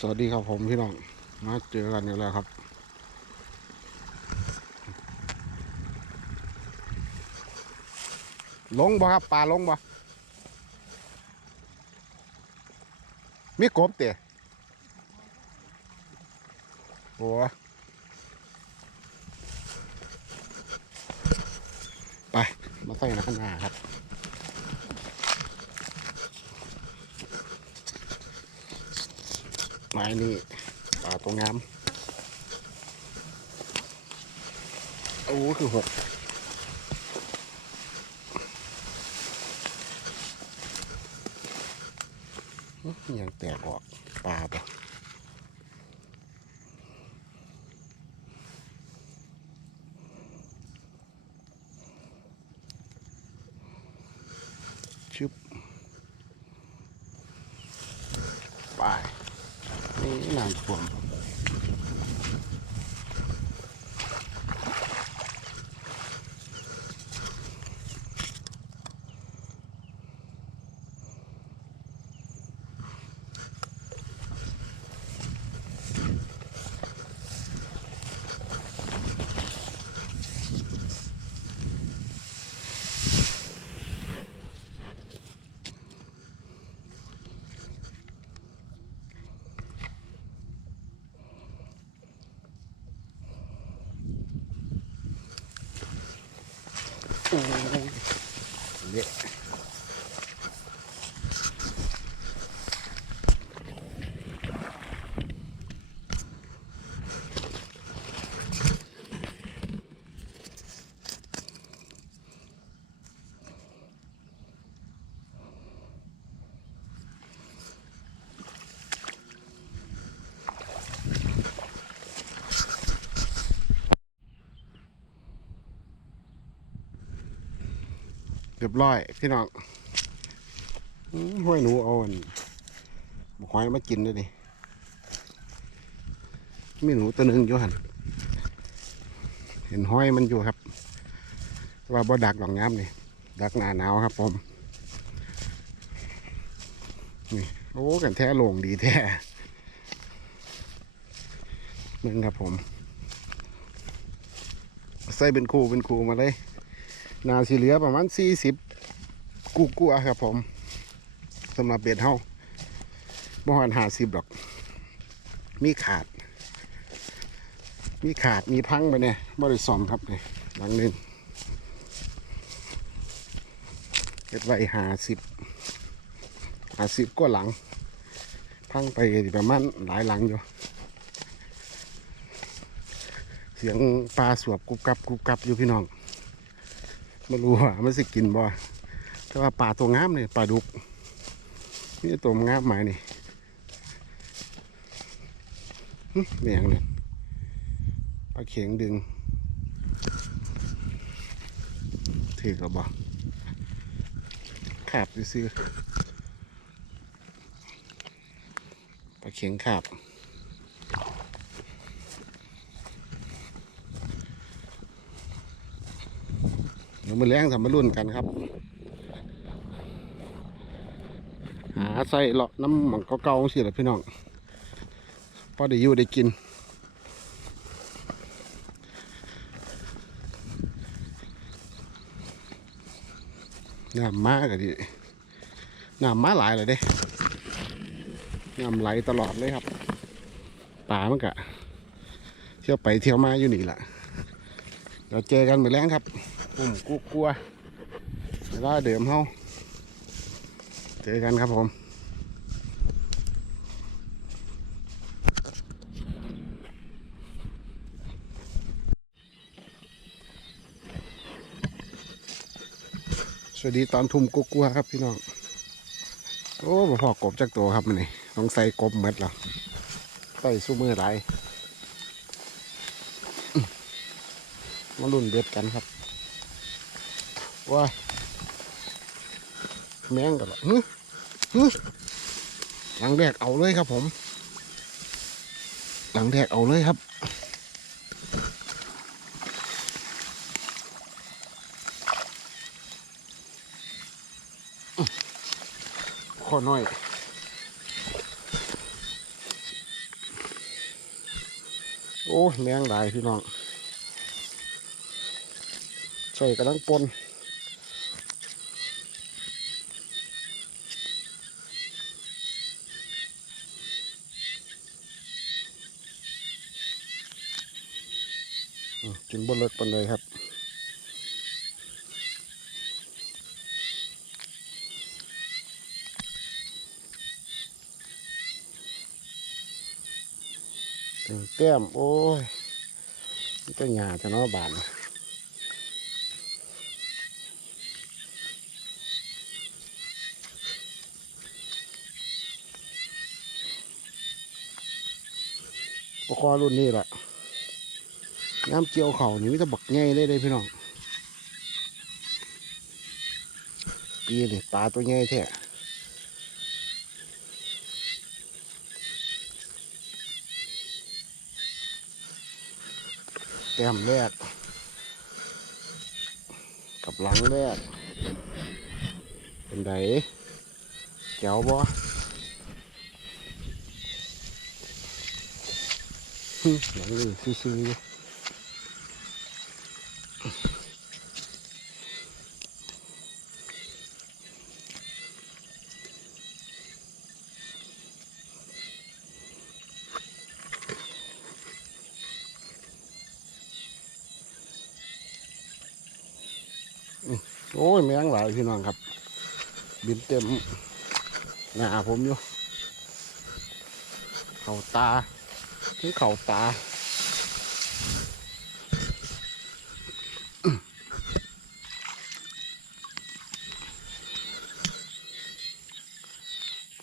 สวัสดีครับผมพี่น้อง มาเจอกันอีกแล้วครับ ลงบ่ครับปลาลงบ่มีกบเตะโอ้ไป มาใส่น้ำหน้าครับ ไม้นี่ปลาตัวงามโอ้คือหกยังแตกออกปลาปะชึบไป นี่น้ำท่วม โอ้ยเละเรียบร้อยพี่น้องอื้อห้วยหนูเอาอันบกหอยมากินด้วยดิมีหนูตัวหนึ่งอยู่หันเห็นห้อยมันอยู่ครับ ว่าบ่ดักหลองน้ำนี่ดักหนาหนาวครับผมนี่โอ้กันแท้ลงดีแท้มึงครับผม ใส่เป็นคูเป็นคูมาเลย นาสีเหลือประมาณสี่สิบกูกัวาๆครับผมสำหรับเบ็ดเฮาบ่หอนหาสิบดอก มีขาด มีขาดมีพังไปเนี่ยบ่ได้ซ่อมครับเนี่ยหลังนึงเก็บไว้หาสิบหาสิบก็หลัง พังไปประมาณหลายหลังอยู่เสียงปลาสวบกุบกับกุบกับอยู่พี่น้อง ไม่รู้ว่ามันสิกินบ่แต่ว่าปลาตัวงามเนี่ยปลาดุกนี่ตัวงามหมายนี่เป็นหยังเนี่ยปลาเข็งดึงถือกับบ่ขาบซื้อปลาเข็งขาบ เดี๋ยว มาแล้งทำมารุ่นกันครับ หาใส่เลาะน้ำหมันเก่าๆสิแหละพี่น้องพอได้อยู่ได้กินน้ำมากอะดิน้ำมาหลายเลยเด้น้ำไหลตลอดเลยครับป่ามันกะ เที่ยวไปเที่ยวมาอยู่นี่แหละเราเจอกันมือแรงครับ กลุ่มกุ๊กกัวเวลาเดิมเฮาเจอกันครับผมสวัสดีตอนทุ่มกุ๊กกัวครับพี่น้อง โอ้บ่พอกบจากตัวครับมันนี่ต้องใส่กบเม็ดแล้วใส่สู้มือไหลายอื้อมาลุ่นเด็ดกันครับ ว้ายแมงกันละฮึฮึหลังแดกเอาเลยครับผม หลังแดกเอาเลยครับข้อน้อยโอ้แมงหลายพี่น้องใส่กำลังปน อืมกินบนเลิกปันเลยครับถึงแก้ม โอ้ยก็หยาจะนาะบานปคอรุ่นนี้แหละ น้ำเจียวเขานี่ไมแต่จะบักใหญ่เลยเลยพี่น้องปีนี่ปลาตัวใหญ่แท้แต้มแรก กับหลังแรก เป็นไดแก้วบ่หึหลังนี่ซื่อๆ โอ้ยแมงหลายพี่น้องครับ บินเต็มหน้าผมอยู่ เข่าตาถึงเข่าตา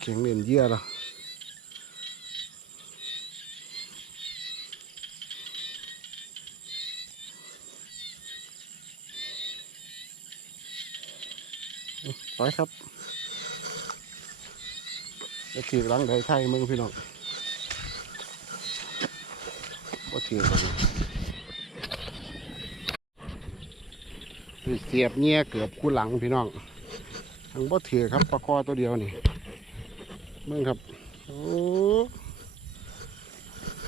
เข็งเล่นเยี่ยแล้ว ไปครับจะถือหลังใดไทยมึงพี่น้องบ่ถือกันเสียบเงี้ยเกือบคู่หลังพี่น้องทั้งบ่ถือครับปลาคอตัวเดียวนี่มึงครับโอ้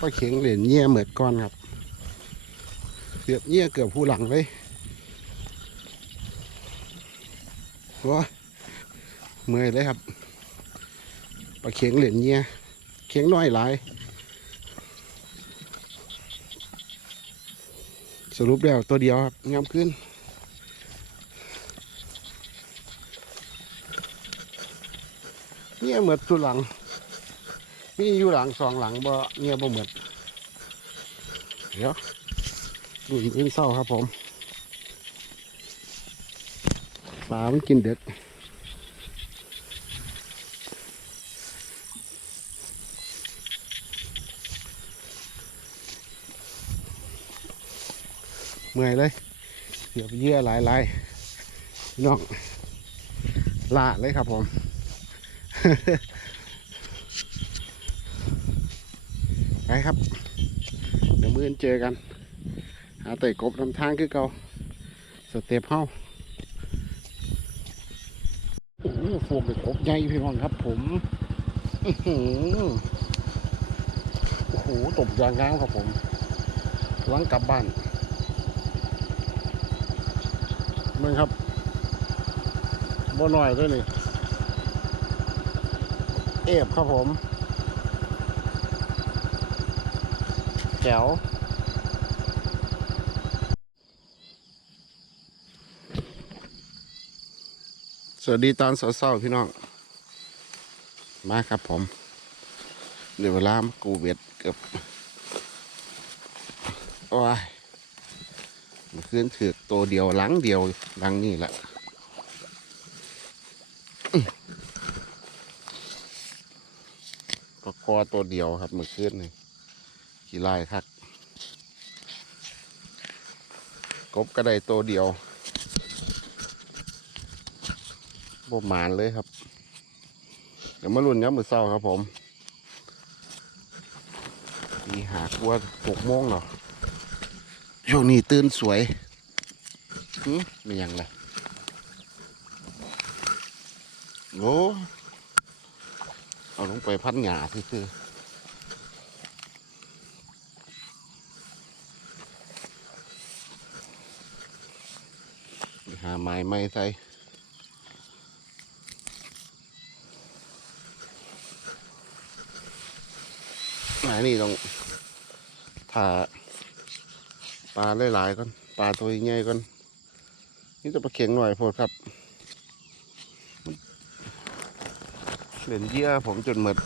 ปลาเข็งเหรียญเงี้ยเหมือดก้อนครับ เสียบเงี้ยเกือบคู่หลังเลยว้า เมื่อยเลยครับปลาเข็งเหรียญเงี้ยเข็งน้อยหลาย สรุปแล้วตัวเดียวครับงามขึ้นเนี่ยเหมือนตัวหลังมีอยู่หลังสองหลังบ่เนี่ยบ่เหมือนเดี๋ยวดูอีกอื่นเศร้าครับผมปลามันกินเด็ก มื่อยเลย เดี๋ยวไปเยื่อหลายลายๆน้องลาเลยครับผมไปครับ เดี๋ยวมือนเจอกันหาเตะกบนำทางคือเก่าสเต็ปเฮาโอ้โหโฟมเป็นกบใหญ่พี่น้องครับ ผมโอ้โหตบยางงามครับผมหลังกลับบ้าน มึงครับบ่หน่อยด้วยนี่ เอฟครับผมแจ๋วสวัสดีตอนเช้าๆพี่น้อง มาครับผม เดี๋ยวเวลามากูเบ็ดเกือบโอ้ยมันขึ้นถือก ตัวเดียวหลังเดียวหลังนี่แหละอื้อปลาคอตัวเดียวครับเมื่อคืนนี่ขี่ไล่คัก กบก็ได้ตัวเดียวบ่หมานเลยครับ เดี๋ยวมาลุ้นย้ำมือเศร้าครับผมมีหากวัวหกโมงเนาะช่วงนี้ตื่นสวย หืมไม่ยังเลยโอ้เอาลงไปพันหยาที่คือหาไม้ไม่ใส่ไม้นี่ต้องถ่าปลาหลายๆก่อนปลาตัวใหญ่ก่อน นี่จะปลาเข็งหน่อยโพดครับเหรียญเยี่ยผมจนหมด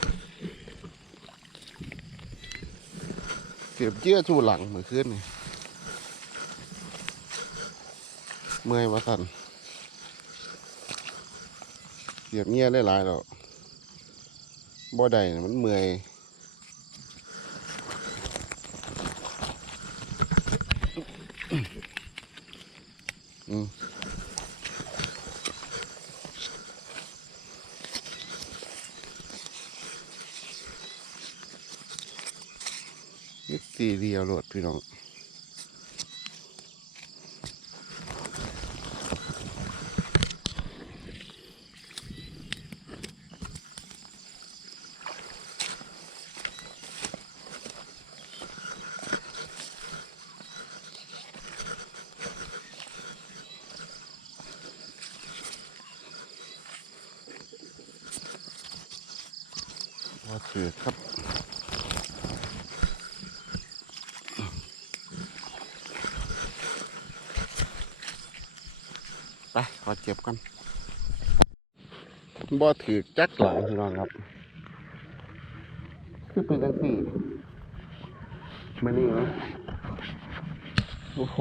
เก็บเยี่ยชูหลังเหมื่อคืนนี่เมื่อยมาสั่นเก็บเงี้ยได้หลายแล้วบ่ได้น่ะมันเมื่อย นี่ตีเดียวโหลดพี่น้องว่าถือครับ ขอเจ็บกันบ่ถือจักหลังพี่น้องครับ คือเป็นจังสี่มานี่นะโอ้โห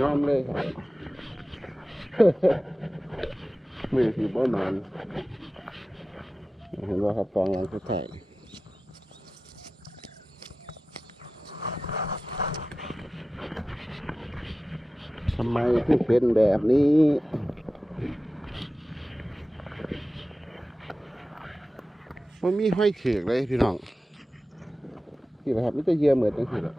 ยอมเลยครับมือสีบ่หมานเห็นว่าครับฟองหลังสุดท้ายทำไมถึงเป็นแบบนี้ มันมีห้อยเขกเลยพี่น้องที่นะครับไม่จะเยี่ยมเหมือนจังสิหรอ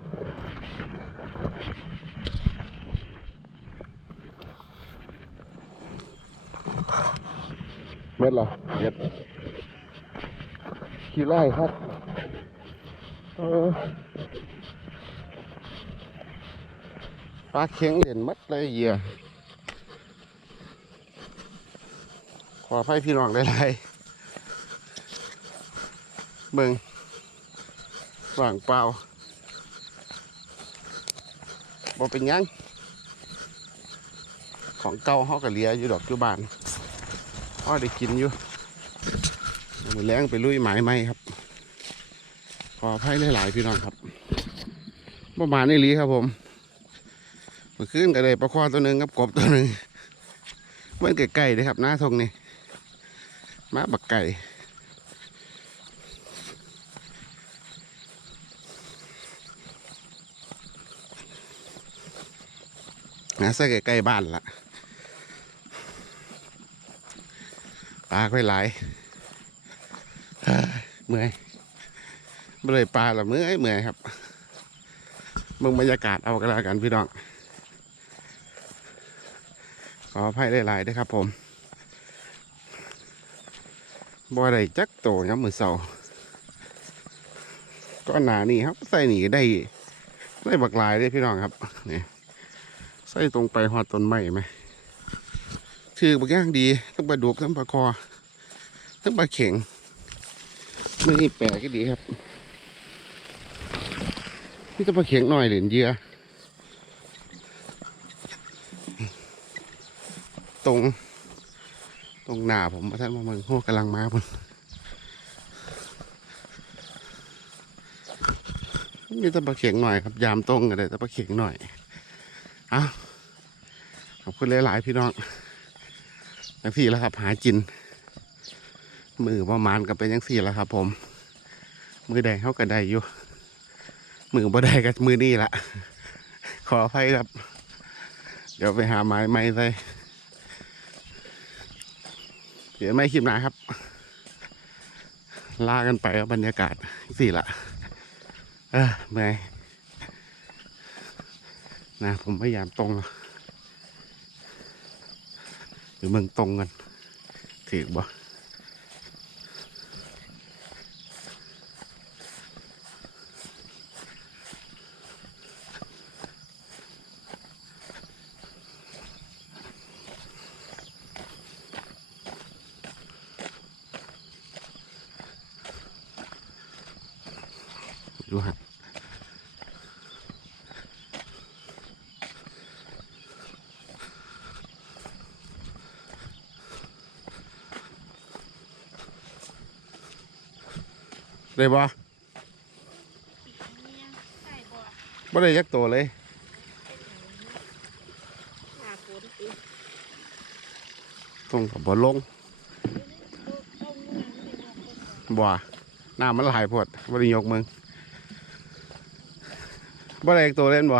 เม็ดเหรอเม็ดกี่ไร่ครับ เออ ปลาเข็งเหรียญมัดเลยเหยียขอให้พี่น้องได้ไรเบิ่งว่างเปล่าบ่เป็นยัง ของเก่าเขาก็เลียอยู่ดอกอยู่บ้านพ่อได้กินอยู่มือแรงไปลุยหมายไหมครับ ขออภัยหลายๆพี่น้องครับประมาณนี้ลีครับผม มื่อคืนก็ได้ปลาคอตัวหนึ่งกับกบตัวหนึ่งเมื่อไก่ๆเลยครับหน้าทงนี่มาบักไก่นะใส่ใกล้ๆบ้านละปลาค่อยไหลายเมื่อยไม่เลยปลาละเมื่อยเมื่อยครับมึงบรรยากาศเอากันล้วกันพี่น้อง ขออภัยหลายๆด้วยครับผมบ่ได้จักโตย้ำมือเสาก็หนานี่ครับ ใส่หนีได้ได้บักลายได้พี่น้องครับนี่ใส่ตรงไปหอดต้นไม้ไหมถือบางอย่างดีทั้งปลาดุกทั้งปลาคอทั้งปลาเข็งนี่แปลกก็ดีครับนี่จะปลาเข็งหน่อยเหรียญเยื่อ ตรง ตรงหน้าผมท่านมาเมืองโหกำลังมาพุ่นมีต่ปลาเข็งหน่อยครับยามตรงกันเลยต่ปลาเข็งหน่อยเอาขอบคุณหลายๆพี่น้องยังสี่แล้วครับ หาจิน มือประมาณกับเป็นยังสี่แล้วครับ ผม มือแดงเขาก็ได้อยู่ มือบ่ได้กับมือนี่ละขออภัยครับ เดี๋ยวไปหาไม้ไม้ใส่ เดี๋ยวไม่คลิปหนาครับ ลากันไปบบรรยากาศสี่ละเออเมื่อยนะผมพยายามตรงหรือเมืองตรงกันถือบ่ ได้บ่ใส่บ่บ่ได้ยักตัวเลยต้องกับบ่ลงบ่หน้ามันไหลายพดบ่ได้ยกมึงบ่ได้ยักตัวเล่นบ่บ่